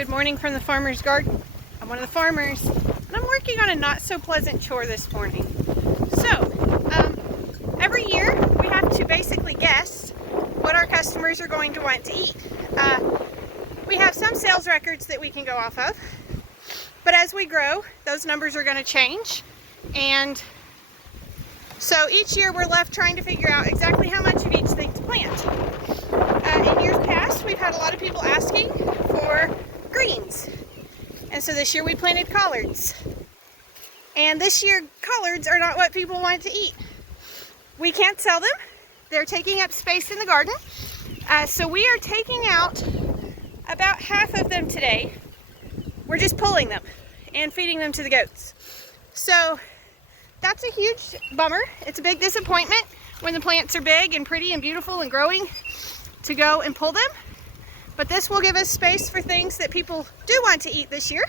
Good morning from the farmer's garden. I'm one of the farmers, and I'm working on a not so pleasant chore this morning. Every year we have to basically guess what our customers are going to want to eat. We have some sales records that we can go off of, but as we grow, those numbers are going to change, and so each year we're left trying to figure out exactly how much of each thing to plant. In years past, we've had a lot of people asking for greens, and so this year we planted collards. And this year, collards are not what people want to eat. We can't sell them. They're taking up space in the garden. So we are taking out about half of them today. We're just pulling them and feeding them to the goats. So that's a huge bummer. It's a big disappointment when the plants are big and pretty and beautiful and growing to go and pull them. But this will give us space for things that people do want to eat this year.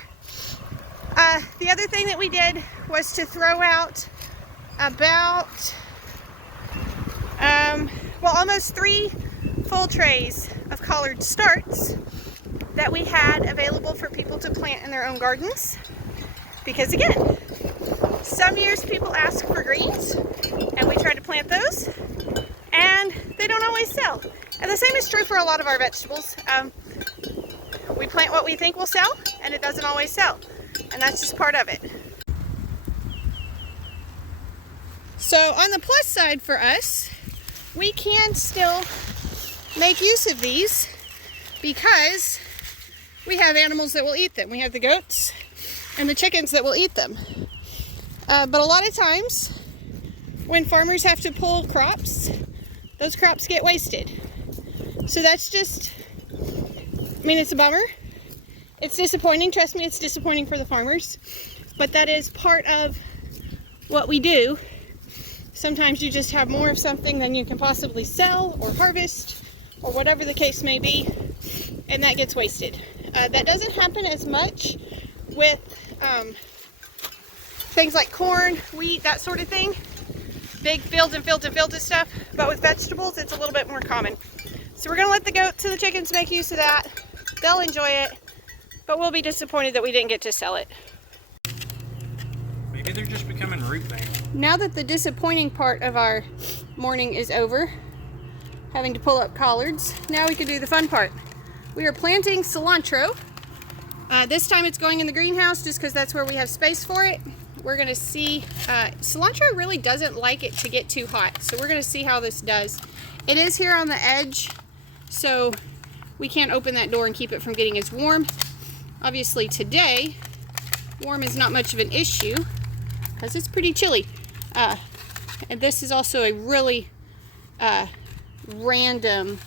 The other thing that we did was to throw out about, almost 3 full trays of collard starts that we had available for people to plant in their own gardens. Because again, some years people ask for greens, and we try to plant those, and they don't always sell. And the same is true for a lot of our vegetables. We plant what we think will sell, and it doesn't always sell. And that's just part of it. So on the plus side for us, we can still make use of these because we have animals that will eat them. We have the goats and the chickens that will eat them. But a lot of times when farmers have to pull crops, those crops get wasted. So that's just, it's a bummer. It's disappointing. Trust me, it's disappointing for the farmers. But that is part of what we do. Sometimes you just have more of something than you can possibly sell or harvest or whatever the case may be, and that gets wasted. That doesn't happen as much with things like corn, wheat, that sort of thing. Big fields and fields and fields of stuff. But with vegetables, it's a little bit more common. So we're going to let the goats and the chickens make use of that. They'll enjoy it, but we'll be disappointed that we didn't get to sell it. Maybe they're just becoming root bound. Now that the disappointing part of our morning is over, having to pull up collards, now we can do the fun part. We are planting cilantro. This time it's going in the greenhouse just because that's where we have space for it. We're going to see, cilantro really doesn't like it to get too hot, so we're going to see how this does. It is here on the edge, so we can't open that door and keep it from getting as warm. Obviously today, warm is not much of an issue because it's pretty chilly. And this is also a really random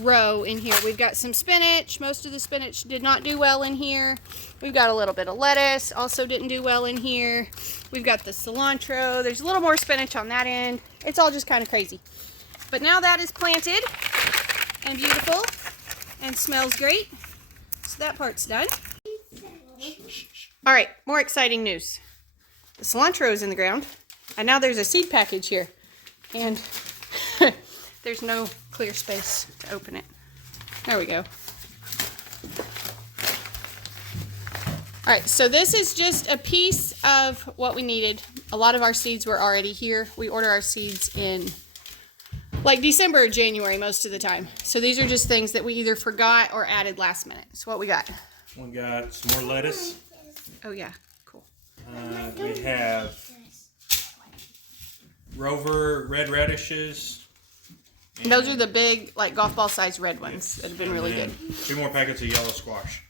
row in here. We've got some spinach. Most of the spinach did not do well in here. We've got a little bit of lettuce, also didn't do well in here. We've got the cilantro. There's a little more spinach on that end. It's all just kind of crazy. But now that is planted and beautiful and smells great. So that part's done. All right, more exciting news. The cilantro is in the ground, and now there's a seed package here, and there's no clear space to open it. There we go. All right, so this is just a piece of what we needed. A lot of our seeds were already here. We order our seeds in like December or January most of the time. So these are just things that we either forgot or added last minute. So what we got? We got some more lettuce. Oh yeah, cool. We have Rover red radishes. And those are the big, like golf ball size red ones that have been really good. 2 more packets of yellow squash.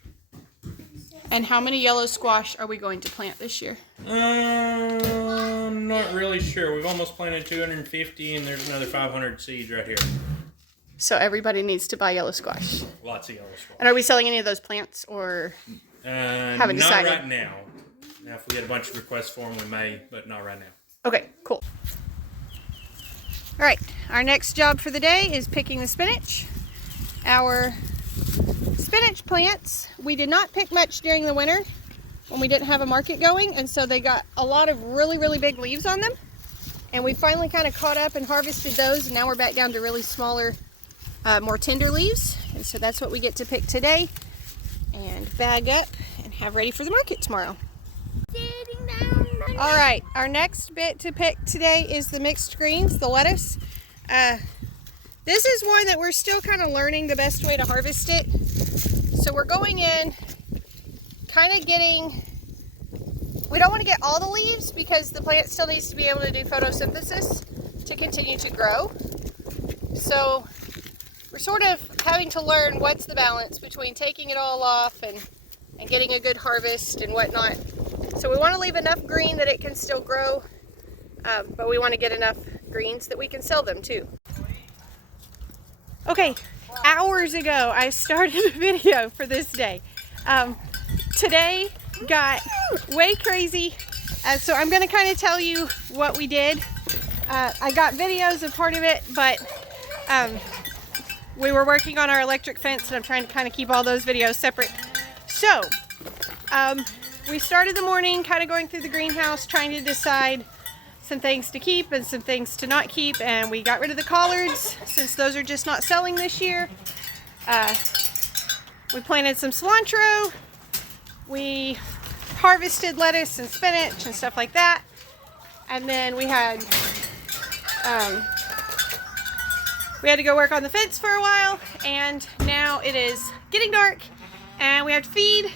And how many yellow squash are we going to plant this year? I'm not really sure. We've almost planted 250, and there's another 500 seeds right here. So everybody needs to buy yellow squash. Lots of yellow squash. And are we selling any of those plants, or haven't decided? Not right now. Now, if we get a bunch of requests for them, we may, but not right now. Okay, cool. All right, our next job for the day is picking the spinach. Our spinach plants, we did not pick much during the winter when we didn't have a market going, and so they got a lot of really, really big leaves on them. And we finally kind of caught up and harvested those, and now we're back down to really smaller, more tender leaves. And so that's what we get to pick today. and bag up and have ready for the market tomorrow. All right, our next bit to pick today is the mixed greens, the lettuce. This is one that we're still kind of learning the best way to harvest it. So we're going in, kind of getting, we don't want to get all the leaves because the plant still needs to be able to do photosynthesis to continue to grow. So we're sort of having to learn what's the balance between taking it all off and getting a good harvest and whatnot. So we want to leave enough green that it can still grow, but we want to get enough greens that we can sell them too. Okay, hours ago I started a video for this day. Today got way crazy, so I'm going to kind of tell you what we did. I got videos of part of it, but we were working on our electric fence and I'm trying to kind of keep all those videos separate. So, we started the morning kind of going through the greenhouse trying to decide some things to keep and some things to not keep, and we got rid of the collards since those are just not selling this year. We planted some cilantro, we harvested lettuce and spinach and stuff like that, and then we had to go work on the fence for a while, and now it is getting dark and we have to feed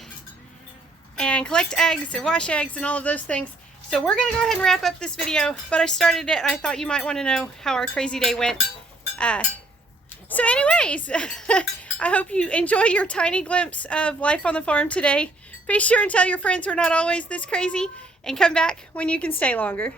and collect eggs and wash eggs and all of those things. So we're gonna go ahead and wrap up this video, but I started it and I thought you might want to know how our crazy day went. So anyways, I hope you enjoy your tiny glimpse of life on the farm today. Be sure and tell your friends we're not always this crazy, and come back when you can stay longer.